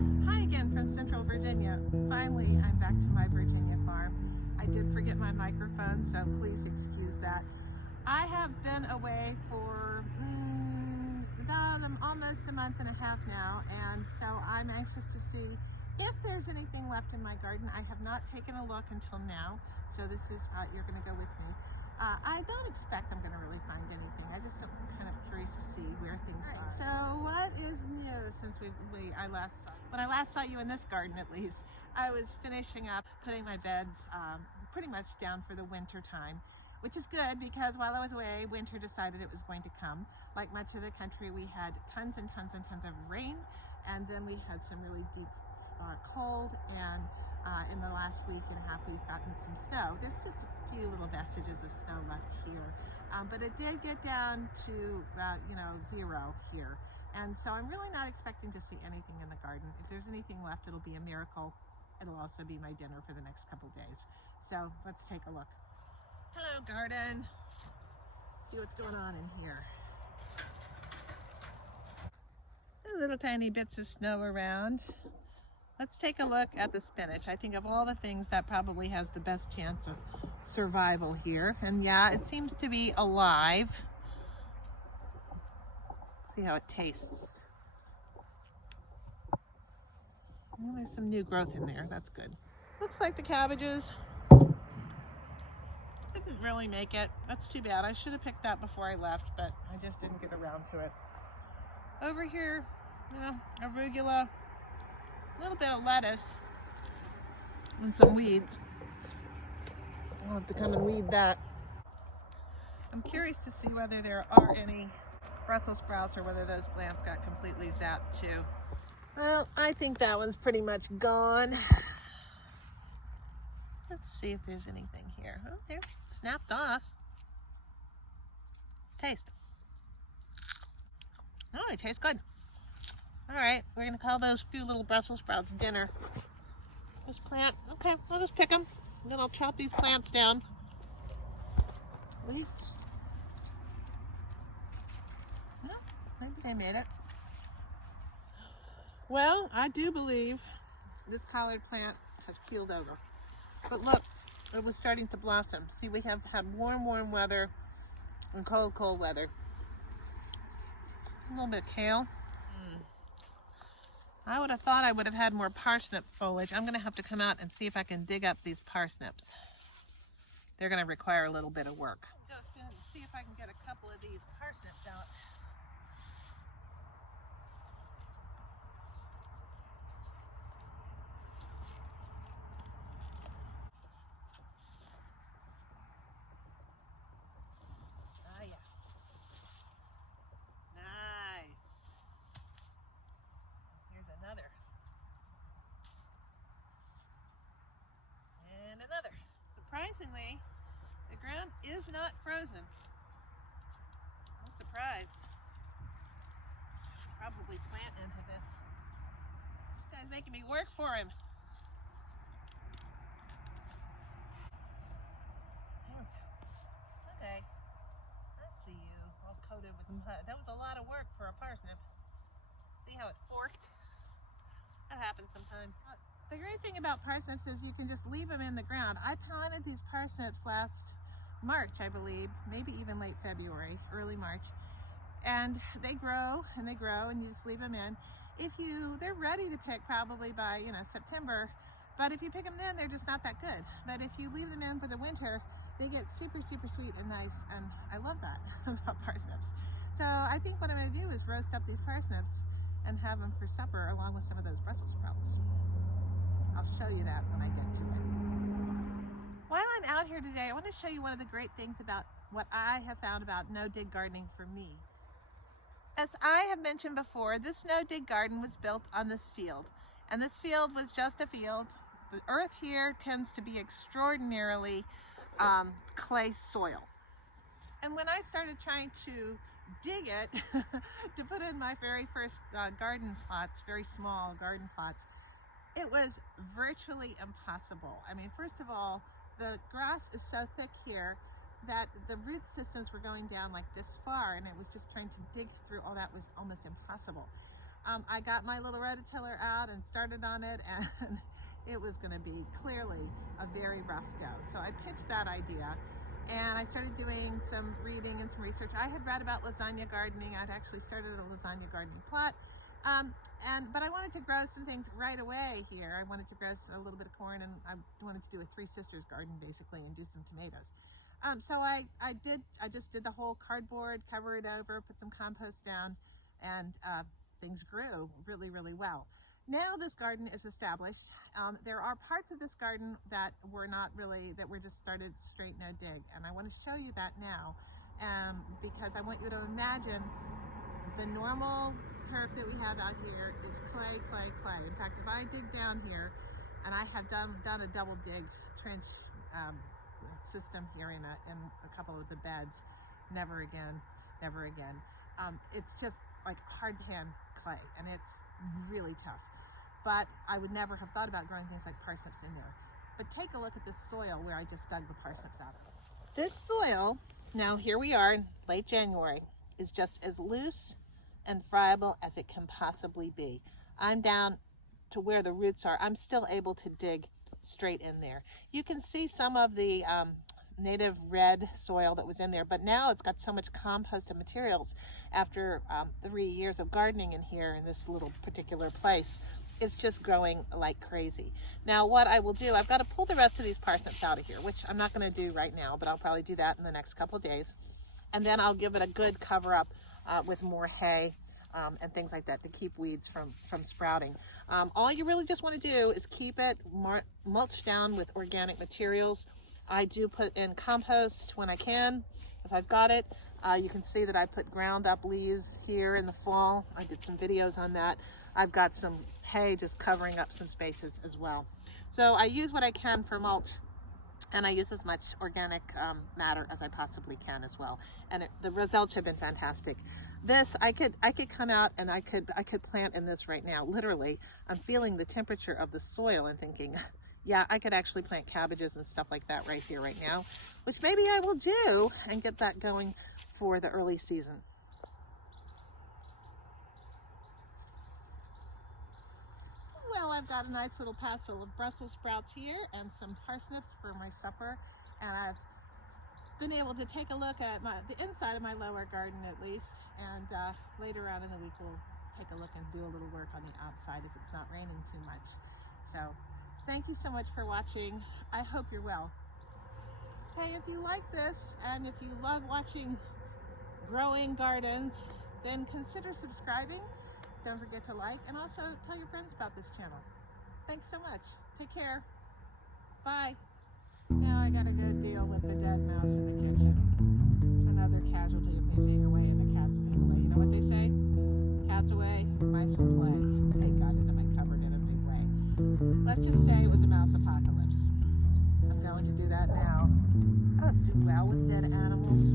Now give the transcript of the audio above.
Hi again from Central Virginia. Finally, I'm back to my Virginia farm. I did forget my microphone, so please excuse that. I have been away for about almost a month and a half now, and so I'm anxious to see if there's anything left in my garden. I have not taken a look until now, so this is, you're going to go with me. I don't expect I'm going to really find anything. I just am kind of curious to see where things are. So what is new since when I last saw you in this garden, at least? I was finishing up putting my beds pretty much down for the winter time, which is good because while I was away, winter decided it was going to come. Like much of the country, we had tons and tons and tons of rain, and then we had some really deep cold, and in the last week and a half we've gotten some snow. There's just a few little vestiges of snow left here, but it did get down to about 0 here, and so I'm really not expecting to see anything in the garden. If there's anything left, it'll be a miracle. It'll also be my dinner for the next couple days. So let's take a look. Hello garden. See what's going on in here. Little tiny bits of snow around. Let's take a look at the spinach. I think of all the things that probably has the best chance of survival here. And yeah, it seems to be alive. See how it tastes. Well, there's some new growth in there. That's good. Looks like the cabbages didn't really make it. That's too bad. I should have picked that before I left, but I just didn't get around to it. Over here, arugula, a little bit of lettuce, and some weeds. I'll have to come and weed that. I'm curious to see whether there are any Brussels sprouts or whether those plants got completely zapped too. Well, I think that one's pretty much gone. Let's see if there's anything here. Oh, there, snapped off. Let's taste. Oh, they taste good. All right, we're gonna call those few little Brussels sprouts dinner. This plant, okay, I'll just pick them. And then I'll chop these plants down. Oops. Well, maybe they made it. Well, I do believe this collard plant has keeled over. But look, it was starting to blossom. See, we have had warm weather and cold weather. A little bit of kale. I would have thought I would have had more parsnip foliage. I'm going to have to come out and see if I can dig up these parsnips. They're going to require a little bit of work. Go soon and see if I can get a couple of these parsnips out. Ah, yeah. Nice. Here's another. And another. Surprisingly, the ground is not frozen. I'm surprised. Probably plant into this. This guy's making me work for him. Okay. I see you, all coated with mud. That was a lot of work for a parsnip. See how it forked? That happens sometimes. The great thing about parsnips is you can just leave them in the ground. I planted these parsnips last March, I believe, maybe even late February, early March. And they grow and you just leave them in. They're ready to pick probably by, September, but if you pick them then, they're just not that good. But if you leave them in for the winter, they get super sweet and nice, and I love that about parsnips. So I think what I'm gonna do is roast up these parsnips and have them for supper along with some of those Brussels sprouts. I'll show you that when I get to it. While I'm out here today, I want to show you one of the great things about what I have found about no-dig gardening for me. As I have mentioned before, this no-dig garden was built on this field, and this field was just a field. The earth here tends to be extraordinarily clay soil. And when I started trying to dig it to put in my very first garden plots, very small garden plots, it was virtually impossible. I mean, first of all, the grass is so thick here that the root systems were going down like this far, and it was just trying to dig through all that was almost impossible. I got my little rototiller out and started on it, and it was going to be clearly a very rough go. So I pitched that idea, and I started doing some reading and some research. I had read about lasagna gardening. I'd actually started a lasagna gardening plot, but I wanted to grow some things right away here. I wanted to grow a little bit of corn, and I wanted to do a Three Sisters garden basically, and do some tomatoes. So I just did the whole cardboard, cover it over, put some compost down, and things grew really, really well. Now this garden is established. There are parts of this garden that were just started straight no dig, and I want to show you that now, because I want you to imagine the normal turf that we have out here is clay, clay, clay. In fact, if I dig down here, and I have done a double dig trench system here in a couple of the beds, never again, never again. It's just like hard pan clay, and it's really tough. But I would never have thought about growing things like parsnips in there. But take a look at this soil where I just dug the parsnips out of. This soil, now here we are in late January, is just as loose and friable as it can possibly be. I'm down to where the roots are. I'm still able to dig straight in there. You can see some of the native red soil that was in there, but now it's got so much compost and materials after 3 years of gardening in here in this little particular place. It's just growing like crazy. Now what I will do, I've got to pull the rest of these parsnips out of here, which I'm not going to do right now, but I'll probably do that in the next couple of days. And then I'll give it a good cover up with more hay and things like that to keep weeds from sprouting. All you really just want to do is keep it mulched down with organic materials. I do put in compost when I can, if I've got it. You can see that I put ground up leaves here in the fall. I did some videos on that. I've got some hay just covering up some spaces as well. So I use what I can for mulch, and I use as much organic matter as I possibly can as well. And the results have been fantastic. This, I could come out and I could plant in this right now. Literally, I'm feeling the temperature of the soil and thinking, yeah, I could actually plant cabbages and stuff like that right here, right now, which maybe I will do and get that going for the early season. Well, I've got a nice little passel of Brussels sprouts here and some parsnips for my supper, and I've been able to take a look at the inside of my lower garden at least, and later on in the week we'll take a look and do a little work on the outside if it's not raining too much. So thank you so much for watching. I hope you're well. Hey, if you like this and if you love watching growing gardens, then consider subscribing. Don't forget to like, and also tell your friends about this channel. Thanks so much. Take care. Bye. Now I gotta go deal with the dead mouse in the kitchen. Another casualty of me being away and the cats being away. You know what they say? Cats away, mice will play. They got into my cupboard in a big way. Let's just say it was a mouse apocalypse. I'm going to do that now. I don't do well with dead animals.